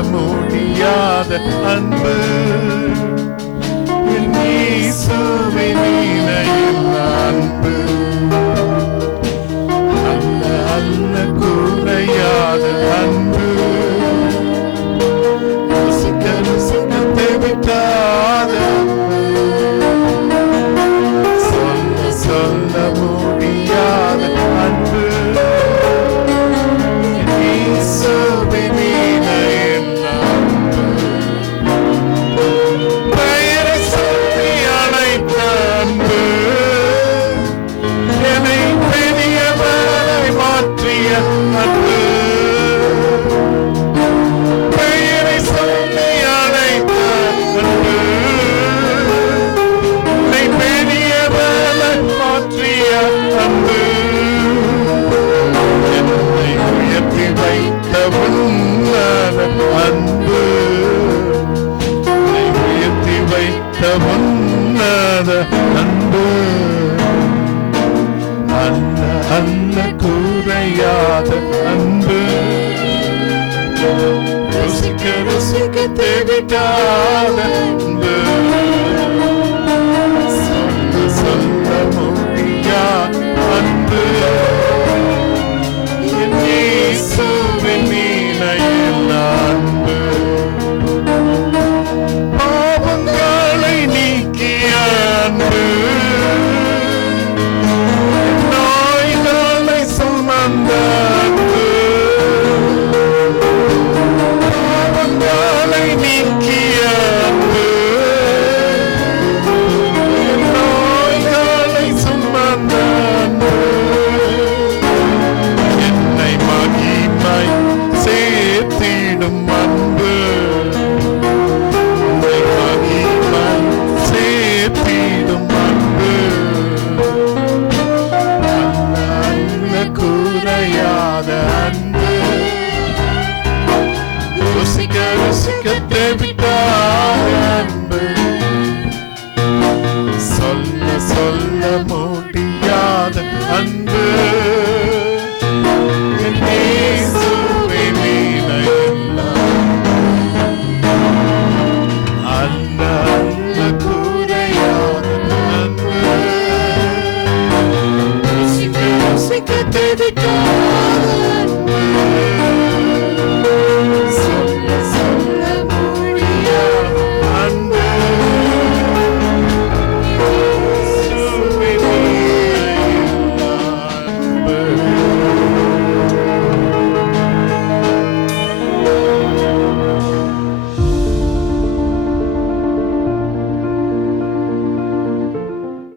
முடியாத அன்பு. சுவின் முன்னான அன்பு. உயர்த்தி வைத்த முன்னான அன்பு. அன்ன அன்ன குறையாத அன்பு. ருசிக்க ருசிக்க தேடிட்டார் I do the do.